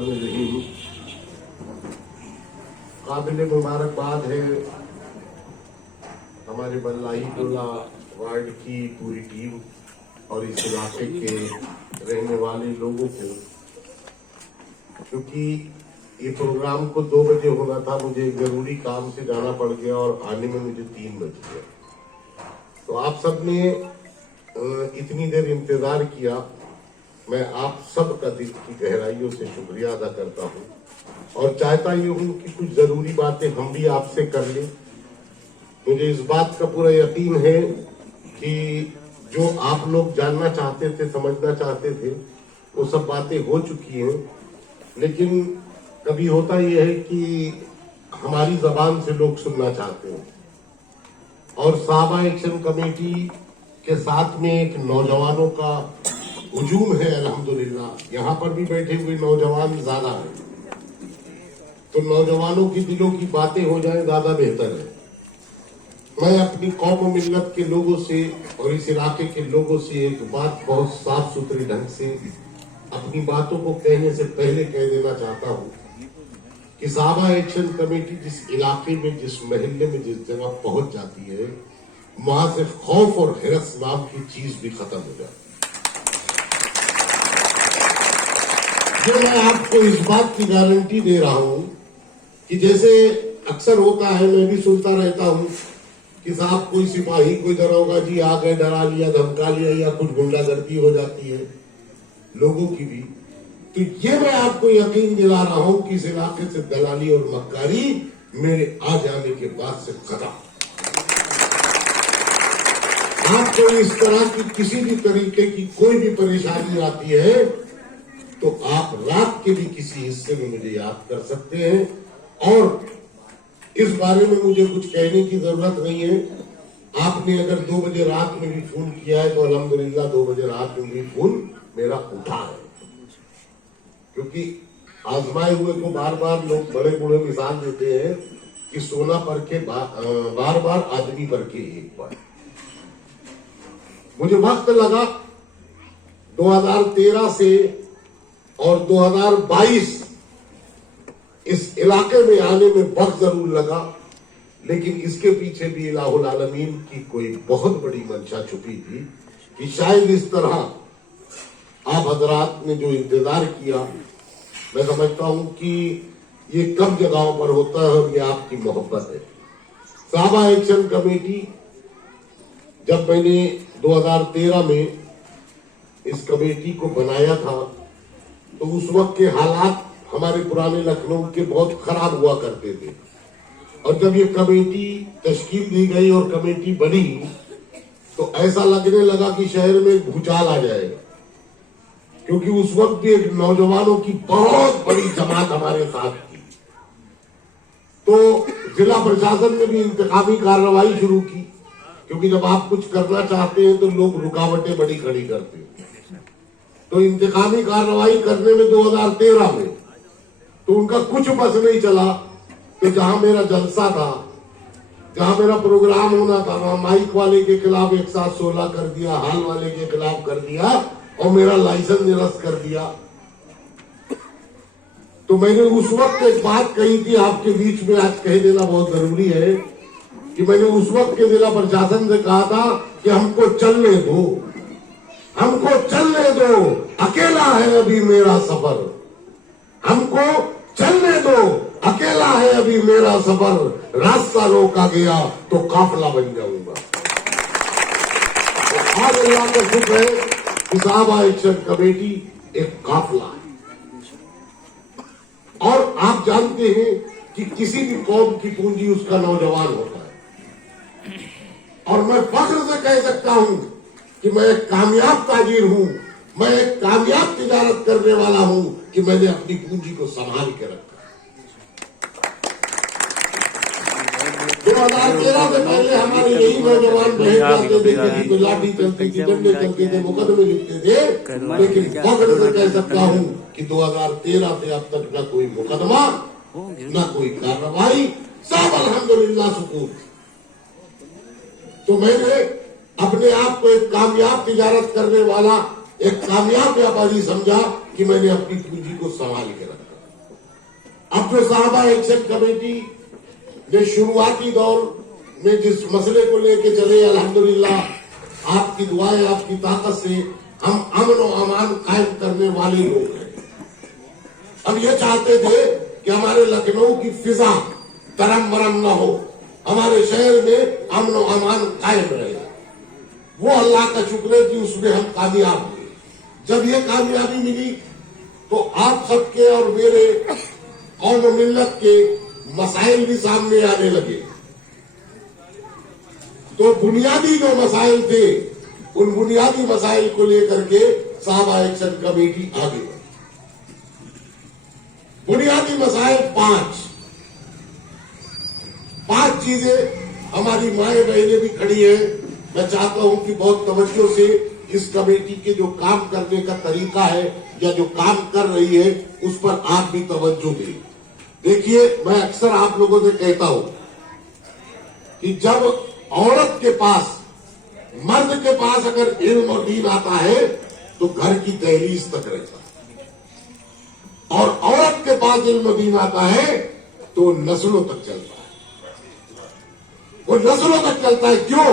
बिस्मिल्लाहिर्रहमानिर्रहीम। काबिल मुबारकबाद है हमारे बल्लाही टोला वार्ड की पूरी टीम और इस इलाके के रहने वाले लोगों को, क्योंकि ये प्रोग्राम को 2 बजे होना था। मुझे एक जरूरी काम से जाना पड़ गया और आने में मुझे 3 बज गया। तो आप सब ने इतनी देर इंतजार किया, मैं आप सब का दिल की गहराइयों से शुक्रिया अदा करता हूँ और चाहता ये हूँ कि कुछ जरूरी बातें हम भी आपसे कर लें। मुझे इस बात का पूरा यकीन है कि जो आप लोग जानना चाहते थे, समझना चाहते थे, वो सब बातें हो चुकी हैं। लेकिन कभी होता यह है कि हमारी जबान से लोग सुनना चाहते हैं और साहबा एक्शन कमेटी के साथ में एक नौजवानों का हुजूम है। अल्हम्दुलिल्लाह यहाँ पर भी बैठे हुए नौजवान ज्यादा है, तो नौजवानों की दिलों की बातें हो जाए ज्यादा बेहतर है। मैं अपनी कौम और मिल्लत के लोगों से और इस इलाके के लोगों से एक बात बहुत साफ सुथरे ढंग से अपनी बातों को कहने से पहले कह देना चाहता हूँ कि साहबा एक्शन कमेटी जिस इलाके में, जिस महल्ले में, जिस जगह पहुंच जाती है, वहां से खौफ और हिरस नाम की चीज भी खत्म हो जाती है। ये मैं आपको इस बात की गारंटी दे रहा हूं कि जैसे अक्सर होता है, मैं भी सुनता रहता हूं कि साहब कोई सिपाही, कोई दरोगा जी आ गए, डरा लिया, धमका लिया, या कुछ गुंडागर्दी हो जाती है लोगों की भी। तो ये मैं आपको यकीन दिला रहा हूं कि इस इलाके से दलाली और मक्कारी मेरे आ जाने के बाद से खत्म। आपको इस तरह की किसी भी तरीके की कोई भी परेशानी आती है तो आप रात के भी किसी हिस्से में मुझे याद कर सकते हैं और इस बारे में मुझे कुछ कहने की जरूरत नहीं है। आपने अगर 2 बजे रात में भी फोन किया है तो अल्हम्दुलिल्लाह 2 बजे रात में भी फोन मेरा उठा है, क्योंकि आजमाए हुए को बार बार लोग बड़े बूढ़े मिसाल देते हैं कि सोना परखे बार बार आदमी परखे एक बार। मुझे वक्त लगा 2013 से और 2022 इस इलाके में आने में वक्त जरूर लगा, लेकिन इसके पीछे भी इलाहुल आलमीन की कोई बहुत बड़ी मंशा छुपी थी कि शायद इस तरह आप हजरात ने जो इंतजार किया, मैं समझता हूं कि ये कम जगहों पर होता है और ये आपकी मोहब्बत है। साहबा एक्शन कमेटी, जब मैंने 2013 में इस कमेटी को बनाया था तो उस वक्त के हालात हमारे पुराने लखनऊ के बहुत खराब हुआ करते थे और जब ये कमेटी तश्कील दी गई और कमेटी बनी तो ऐसा लगने लगा कि शहर में भूचाल आ जाएगा, क्योंकि उस वक्त भी एक नौजवानों की बहुत बड़ी जमात हमारे साथ थी। तो जिला प्रशासन ने भी इंतकामी कार्रवाई शुरू की, क्योंकि जब आप कुछ करना चाहते हैं तो लोग रुकावटें बड़ी खड़ी करते हैं। तो इंतकामी कार्रवाई करने में 2013 में तो उनका कुछ बस नहीं चला। तो जहां मेरा जलसा था, जहां मेरा प्रोग्राम होना था, वहां माइक वाले के खिलाफ 116 कर दिया, हाल वाले के खिलाफ कर दिया और मेरा लाइसेंस निरस्त कर दिया। तो मैंने उस वक्त एक बात कही थी, आपके बीच में आज कह देना बहुत जरूरी है कि मैंने उस वक्त के जिला प्रशासन से कहा था कि हमको चलने दो, हमको चलने दो, अकेला है अभी मेरा सफर, हमको चलने दो, अकेला है अभी मेरा सफर, रास्ता रोका गया तो काफिला बन जाऊंगा। तो आज अल्लाह का शुक्र है कि साहबा एक्शन कमेटी एक काफिला है और आप जानते हैं कि किसी भी कौम की पूंजी उसका नौजवान होता है और मैं फख्र से कह सकता हूं कि मैं एक कामयाब ताजिर हूं, मैं एक कामयाब तिजारत करने वाला हूं कि मैंने अपनी पूंजी को संभाल के रखा। 2013 से पहले हमारे यही नौजवान बहन जाते थे, कहीं तो लाठी चलती थी, डंडे चलते थे, मुकदमे लिखते थे, लेकिन फख्र से कह सकता हूं कि 2013 से अब तक न कोई मुकदमा, न कोई कार्रवाई, सब अल्हम्दुलिल्लाह सुकून। तो मैंने अपने आप को एक कामयाब तिजारत करने वाला एक कामयाब व्यापारी समझा कि मैंने अपनी पूंजी को संभाल के रखा। अब जो साहबा एक्शन कमेटी ने शुरुआती दौर में जिस मसले को लेके चले, अल्हम्दुलिल्लाह आपकी दुआएं, आपकी ताकत से हम अमन और अमान कायम करने वाले लोग हैं। हम ये चाहते थे कि हमारे लखनऊ की फिजा तरम बरम न हो, हमारे शहर में अमन और अमान कायम रहे। वो अल्लाह का शुक्र है कि उसमें हम कामयाब हुए। जब ये कामयाबी मिली तो आप सबके और मेरे कौम और मिल्लत के मसाइल भी सामने आने लगे। तो बुनियादी जो मसाइल थे, उन बुनियादी मसाइल को लेकर के साहबा एक्शन कमेटी आगे बढ़ी। बुनियादी मसाइल पांच चीजें हमारी माएं बहनें भी खड़ी हैं। मैं चाहता हूं कि बहुत तवज्जो से इस कमेटी के जो काम करने का तरीका है या जो काम कर रही है उस पर आप भी तवज्जो दें। देखिए, मैं अक्सर आप लोगों से कहता हूं कि जब औरत के पास, मर्द के पास अगर इल्म और दीन आता है तो घर की दहलीज तक रहता है, और औरत के पास इल्म और दीन आता है तो नस्लों तक चलता है। वो नस्लों तक चलता है। क्यों?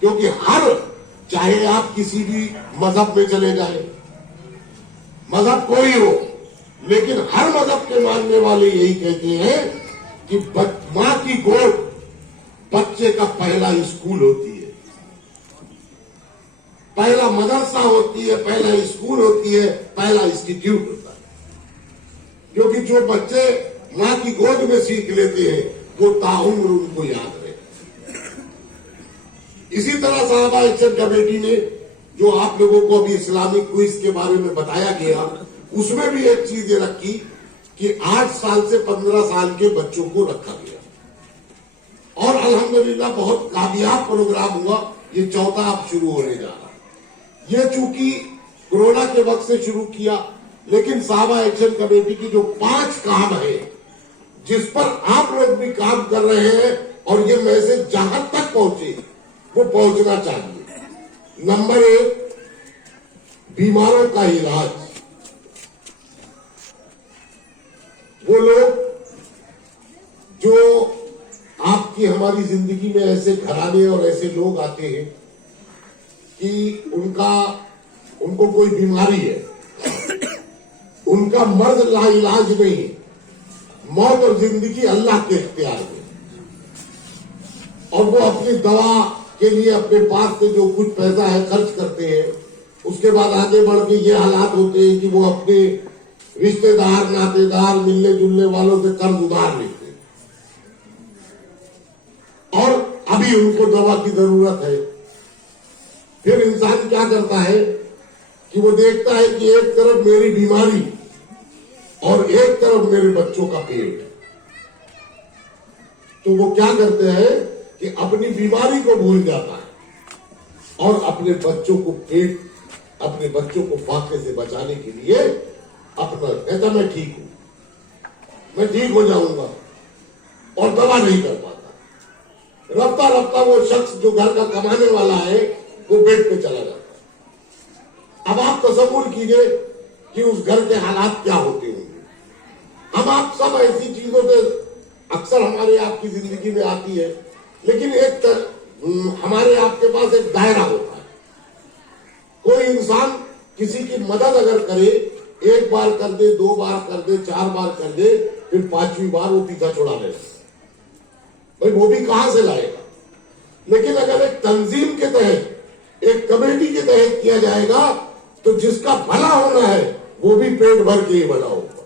क्योंकि चाहे आप किसी भी मजहब में चले जाए, मजहब कोई हो, लेकिन हर मजहब के मानने वाले यही कहते हैं कि मां की गोद बच्चे का पहला स्कूल होती है, पहला मदरसा होती है, पहला स्कूल होती है, पहला इंस्टीट्यूट होता है। क्योंकि जो बच्चे मां की गोद में सीख लेते हैं वो ताउम्र उनको याद रहे। इसी तरह साहबा एक्शन कमेटी ने जो आप लोगों को अभी इस्लामिक क्विज के बारे में बताया गया, उसमें भी एक चीज ये रखी कि 8 साल से 15 साल के बच्चों को रखा गया और अल्हम्दुलिल्लाह बहुत कामयाब प्रोग्राम हुआ। ये चौथा अब शुरू होने जा रहा है। ये चूंकि कोरोना के वक्त से शुरू किया, लेकिन साहबा एक्शन कमेटी की जो 5 काम है जिस पर आप लोग भी काम कर रहे हैं और ये मैसेज जहां तक पहुंचे वो पहुंचना चाहिए। नंबर 1, बीमारों का इलाज। वो लोग जो आपकी हमारी जिंदगी में ऐसे घराने और ऐसे लोग आते हैं कि उनको कोई बीमारी है, उनका मर्ज लाइलाज नहीं है, मौत और जिंदगी अल्लाह के इख्तियार में, और वो अपनी दवा के लिए अपने पास से जो कुछ पैसा है खर्च करते हैं, उसके बाद आगे बढ़ के ये हालात होते हैं कि वो अपने रिश्तेदार, नातेदार, मिलने जुलने वालों से कर्ज उधार लेते हैं और अभी उनको दवा की जरूरत है। फिर इंसान क्या करता है कि वो देखता है कि एक तरफ मेरी बीमारी और एक तरफ मेरे बच्चों का पेट, तो वो क्या करते हैं कि अपनी बीमारी को भूल जाता है और अपने बच्चों को फाके से बचाने के लिए अपना कहता मैं ठीक हूं, मैं ठीक हो जाऊंगा, और दवा नहीं कर पाता। रफ्ता रफ्ता वो शख्स जो घर का कमाने वाला है वो बेड पे चला जाता है। अब आप तसव्वुर कीजिए कि उस घर के हालात क्या होते होंगे। हम आप सब ऐसी चीजों से अक्सर हमारे आपकी जिंदगी में आती है, लेकिन हमारे आपके पास एक दायरा होता है। कोई इंसान किसी की मदद अगर करे, 1 बार कर दे, 2 बार कर दे, 4 बार कर दे, फिर 5वीं बार वो पीछा छोड़ा लेगा, भाई वो भी कहां से लाएगा। लेकिन अगर एक तंजीम के तहत, एक कमेटी के तहत किया जाएगा तो जिसका भला होना है वो भी पेट भर के ही भला होगा।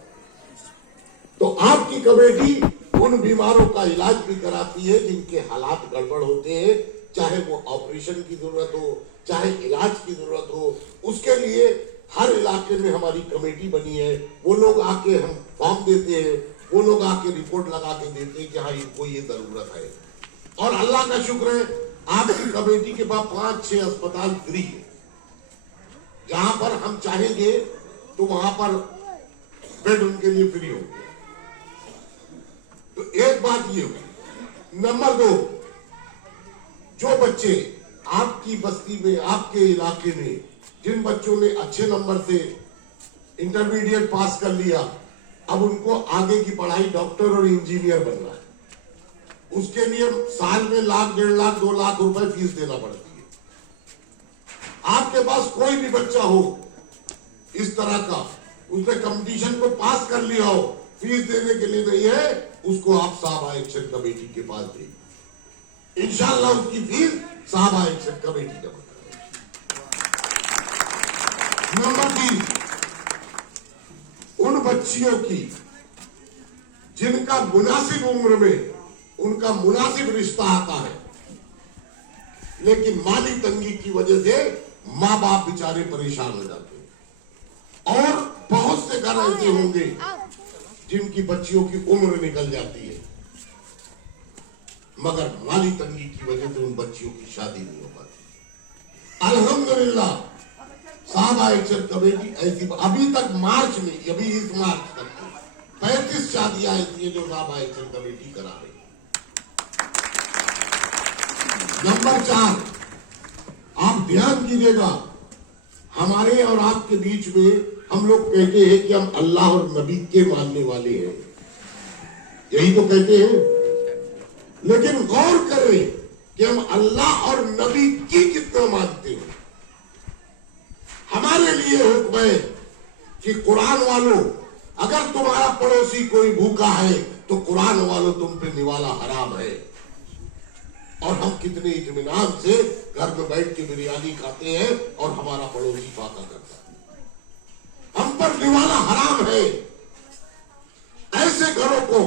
तो आपकी कमेटी उन बीमारों का इलाज भी कराती है जिनके हालात गड़बड़ होते हैं, चाहे वो ऑपरेशन की जरूरत हो, चाहे इलाज की जरूरत हो। उसके लिए हर इलाके में हमारी कमेटी बनी है। वो लोग आके हम फॉर्म देते हैं, वो लोग आके रिपोर्ट लगा के देते हैं कि हाँ इनको ये जरूरत है। और अल्लाह का शुक्र है आपकी कमेटी के पास 5-6 अस्पताल फ्री है, जहां पर हम चाहेंगे तो वहां पर बेड उनके लिए फ्री होंगे। तो एक बात ये हुई। नंबर 2, जो बच्चे आपकी बस्ती में, आपके इलाके में जिन बच्चों ने अच्छे नंबर से इंटरमीडिएट पास कर लिया, अब उनको आगे की पढ़ाई डॉक्टर और इंजीनियर बनना है। उसके लिए साल में 1,00,000, 1.5 लाख, 2 लाख रुपए फीस देना पड़ती है। आपके पास कोई भी बच्चा हो इस तरह का, उसने कंपटीशन को पास कर लिया हो, फीस देने के लिए नहीं है, उसको आप साहबा एक्शन कमेटी के पास देंगे। इंशाल्लाह उसकी फीस साहबा एक्शन कमेटी जमा करेगी। नंबर 3, उन बच्चियों की जिनका मुनासिब उम्र में उनका मुनासिब रिश्ता आता है, लेकिन माली तंगी की वजह से माँ बाप बेचारे परेशान हो जाते हैं। और बहुत से घर ऐसे होंगे जिनकी बच्चियों की उम्र निकल जाती है, मगर माली तंगी की वजह से उन बच्चियों की शादी नहीं हो पाती। अल्हम्दुलिल्लाह साहबा एक्शन कमेटी ऐसी, अभी तक मार्च में, अभी इस मार्च तक 35 शादियां ऐसी है जो साहबा एक्शन कमेटी करा रही है। नंबर 4, आप ध्यान कीजिएगा, हमारे और आपके बीच में हम लोग कहते हैं कि हम अल्लाह और नबी के मानने वाले हैं, यही तो कहते हैं, लेकिन गौर करें कि हम अल्लाह और नबी की कितना मानते हैं। हमारे लिए हुक्म है कि कुरान वालों, अगर तुम्हारा पड़ोसी कोई भूखा है तो कुरान वालों तुम पे निवाला हराम है। और हम कितने इत्मीनान से घर में बैठ के बिरयानी खाते हैं और हमारा पड़ोसी फाका करता है। हम पर निवाला हराम है। ऐसे घरों को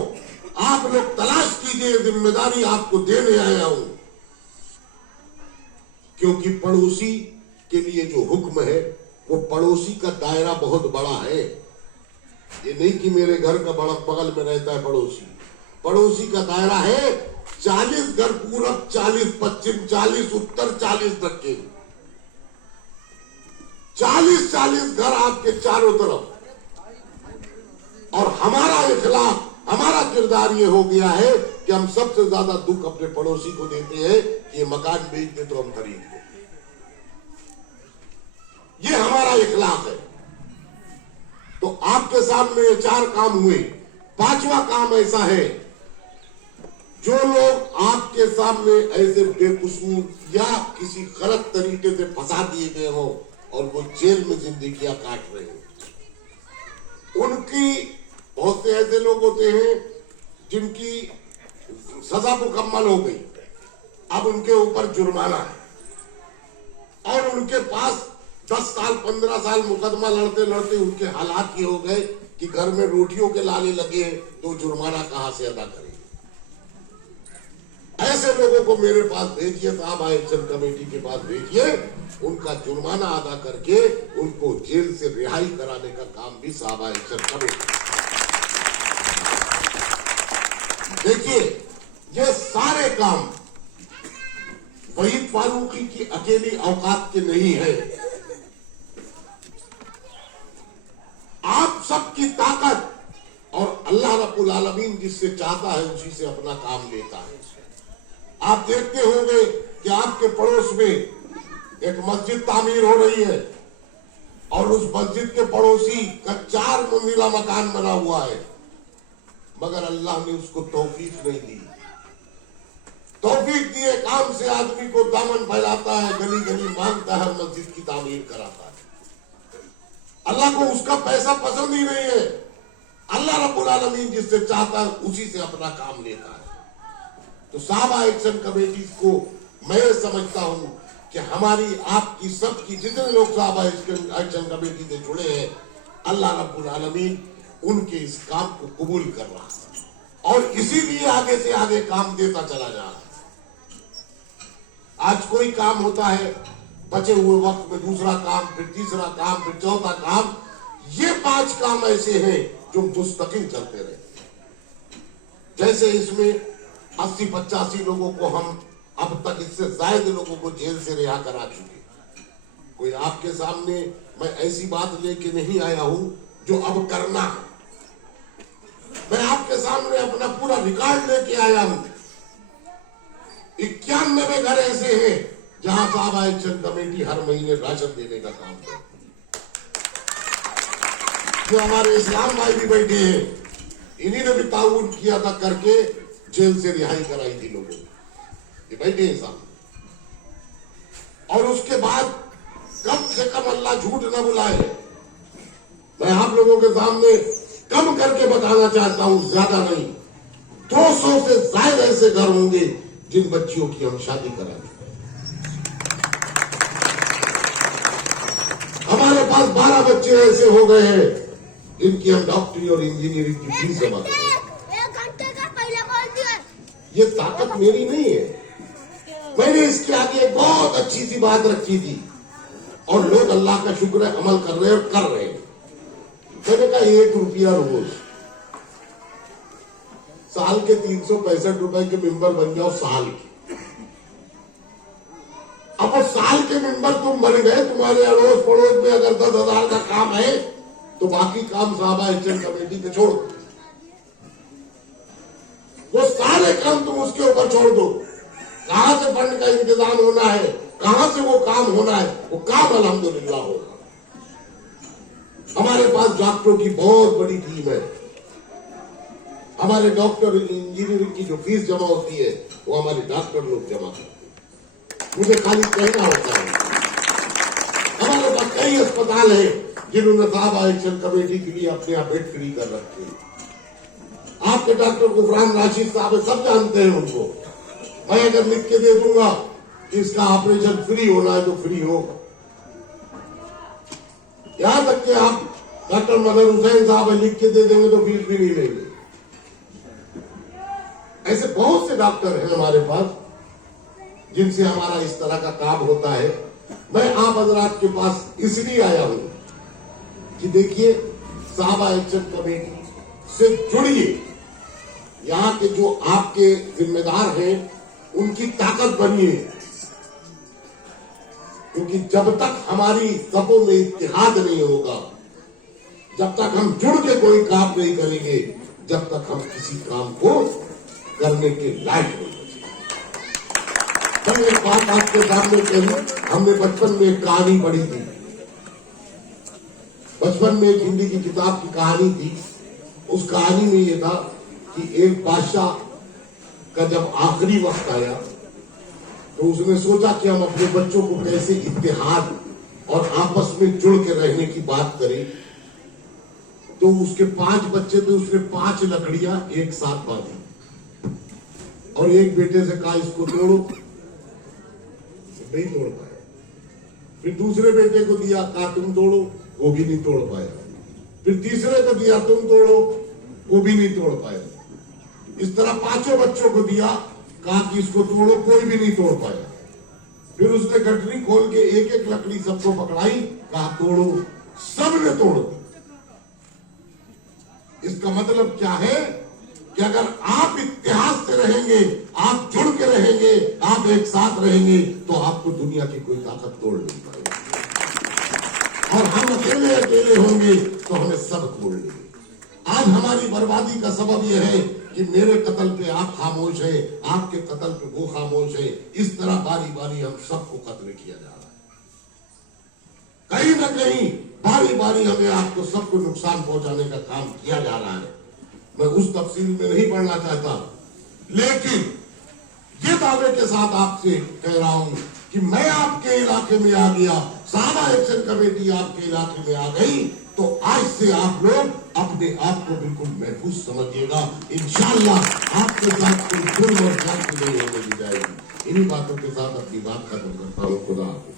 आप लोग तलाश कीजिए, जिम्मेदारी आपको देने आया हूं, क्योंकि पड़ोसी के लिए जो हुक्म है वो पड़ोसी का दायरा बहुत बड़ा है। ये नहीं कि मेरे घर का बड़ा बगल में रहता है पड़ोसी। पड़ोसी का दायरा है 40 घर पूरब, 40 पश्चिम, 40 उत्तर, 40 दक्षिण, 40 घर आपके चारों तरफ। और हमारा इखलाक, हमारा किरदार ये हो गया है कि हम सबसे ज्यादा दुख अपने पड़ोसी को देते हैं कि ये मकान बेच दे तो हम खरीद लें। ये हमारा इखलाक है। तो आपके सामने ये 4 काम हुए। 5वां काम ऐसा है, जो लोग आपके सामने ऐसे बेकसूर या किसी गलत तरीके से फंसा दिए गए हो और वो जेल में जिंदगियां काट रहे हो, उनकी, बहुत से ऐसे लोग होते हैं जिनकी सजा मुकम्मल हो गई, अब उनके ऊपर जुर्माना है और उनके पास 10 साल 15 साल मुकदमा लड़ते लड़ते उनके हालात ये हो गए कि घर में रोटियों के लाले लगे, तो जुर्माना कहां से अदा करें। ऐसे लोगों को मेरे पास भेजिए, साहबा एक्शन कमेटी के पास भेजिए, उनका जुर्माना अदा करके उनको जेल से रिहाई कराने का काम भी साहबा एक्शन कमेटी। देखिए, ये सारे काम वहीद फारूकी की अकेली औकात के नहीं है। आप सबकी ताकत, और अल्लाह रब्बुल आलमीन जिससे चाहता है उसी से अपना काम लेता है। आप देखते होंगे कि आपके पड़ोस में एक मस्जिद तामीर हो रही है और उस मस्जिद के पड़ोसी का 4 मंजिला मकान बना हुआ है, मगर अल्लाह ने उसको तौफीक नहीं दी। तौफीक दिए काम से आदमी को दामन फैलाता है, गली गली मांगता है, मस्जिद की तामीर कराता है। अल्लाह को उसका पैसा पसंद ही नहीं है। अल्लाह रब्बुल आलमीन जिससे चाहता है उसी से अपना काम लेता है। तो साहबा एक्शन कमेटी को मैं समझता हूं कि हमारी, आपकी, सबकी, जितने लोग साहबा एक्शन कमेटी से जुड़े हैं, अल्लाह रब्बुल आलमीन उनके इस काम को कबूल कर रहा है और इसीलिए आगे से आगे काम देता चला जा रहा है। आज कोई काम होता है, बचे हुए वक्त में दूसरा काम, फिर तीसरा काम, फिर चौथा काम। ये 5 काम ऐसे हैं जो मुस्तकिल चलते रहते हैं। जैसे इसमें 80-85 लोगों को हम अब तक, इससे ज्यादा लोगों को जेल से रिहा करा चुके। कोई आपके सामने मैं ऐसी बात लेके नहीं आया हूं जो अब करना है। मैं आपके सामने अपना पूरा रिकॉर्ड लेके आया हूं। 91 घर ऐसे हैं जहां साहबा एक्शन कमेटी हर महीने राशन देने का काम करती है। जो हमारे इस्लाम भाई भी बैठे हैं, इन्हीं ने भी ताउन किया था करके जेल से रिहाई कराई थी लोगों को, ये बैठे हैं सामने। और उसके बाद कम से कम अल्लाह झूठ न बुलाए, मैं आप लोगों के सामने कम करके बताना चाहता हूं, ज्यादा नहीं, 200 से ज्यादा ऐसे घर होंगे जिन बच्चियों की हम शादी करा चुके। हमारे पास 12 बच्चे ऐसे हो गए हैं जिनकी हम डॉक्टरी और इंजीनियरिंग की फीस जमा करें। ये ताकत मेरी नहीं है, मैंने इसके आगे एक बहुत अच्छी सी बात रखी थी और लोग अल्लाह का शुक्र है अमल कर रहे हैं और कर रहे हैं। मैंने कहा 1 रुपया रोज, साल के 365 रुपए के मेंबर बन जाओ साल के। अब वो साल के मेंबर तुम बन गए, तुम्हारे अड़ोस पड़ोस में अगर 10,000 का काम है तो बाकी काम साहबा एक्शन कमेटी के छोड़ दो, वो सारे काम तुम उसके ऊपर छोड़ दो। कहां से फंड का इंतजाम होना है, कहां से वो काम होना है, वो काम अल्हम्दुलिल्लाह होगा। हमारे पास डॉक्टरों की बहुत बड़ी टीम है। हमारे डॉक्टर इंजीनियरिंग की जो फीस जमा होती है वो हमारे डॉक्टर लोग जमा करते हैं, मुझे खाली कहना होता है। हमारे पास कई अस्पताल है जिन्होंने साहबा एक्शन कमेटी के लिए अपने आप बेड फ्री कर रखे हैं। आपके डॉक्टर गुफरान राशिद साहब सब जानते हैं उनको। मैं अगर लिख के दे दूंगा कि इसका ऑपरेशन फ्री होना है तो फ्री होगा। यहां तक कि आप डॉक्टर मदर हुसैन साहब लिख के दे देंगे तो फीस भी नहीं लेंगे। ऐसे बहुत से डॉक्टर हैं हमारे पास जिनसे हमारा इस तरह का काम होता है। मैं आप हजरात के पास इसलिए आया हूं कि देखिए साहबा एक्शन कमेटी से जुड़िए, यहां के जो आपके जिम्मेदार हैं उनकी ताकत बनिए, क्योंकि जब तक हमारी सबों में इत्तेहाद नहीं होगा, जब तक हम जुड़ के कोई काम नहीं करेंगे, जब तक हम किसी काम को करने के लायक नहीं बचेंगे। मैं एक बात आपके सामने कही, हमने बचपन में एक कहानी पढ़ी थी। बचपन में एक हिंदी की किताब की कहानी थी। उस कहानी में यह था कि एक बादशाह का जब आखिरी वक्त आया तो उसने सोचा कि हम अपने बच्चों को कैसे इत्तेहाद और आपस में जुड़ के रहने की बात करें। तो उसके 5 बच्चे थे, उसने 5 लकड़ियां एक साथ बांधी और एक बेटे से कहा इसको तोड़ो, नहीं तोड़ पाया। फिर दूसरे बेटे को दिया, कहा तुम तोड़ो, वो भी नहीं तोड़ पाया। फिर तीसरे को दिया, तुम तोड़ो, वो भी नहीं तोड़ पाया। इस तरह 5 बच्चों को दिया, कहा कि इसको तोड़ो, कोई भी नहीं तोड़ पाया। फिर उसने गठरी खोल के एक एक लकड़ी सबको पकड़ाई, कहा तोड़ो, सबने तोड़ दी। इसका मतलब क्या है कि अगर आप इतिहास से रहेंगे, आप जुड़ के रहेंगे, आप एक साथ रहेंगे, तो आपको दुनिया की कोई ताकत तोड़ नहीं पाएगी। और हम अकेले अकेले होंगे तो हमें सब तोड़ लेंगे। आज हमारी बर्बादी का सबब यह है कि मेरे कत्ल पे आप खामोश है, आपके कत्ल पे वो खामोश है। इस तरह बारी बारी हम सबको कत्ल किया जा रहा है। कहीं ना कहीं बारी बारी हमें आपको सबको नुकसान पहुंचाने का काम किया जा रहा है। मैं उस तफसील में नहीं पढ़ना चाहता, लेकिन ये दावे के साथ आपसे कह रहा हूं कि मैं आपके इलाके में आ गया, साहबा एक्शन कमेटी आपके इलाके में आ गई, तो आज से आप लोग अपने आप को बिल्कुल महफूज समझिएगा। इंशाअल्लाह आपके साथ कोई जुर्म और जाति नहीं होने दी जाएगी। इन्हीं बातों के साथ अपनी बात खत्म करता हूं। खुदा हाफिज।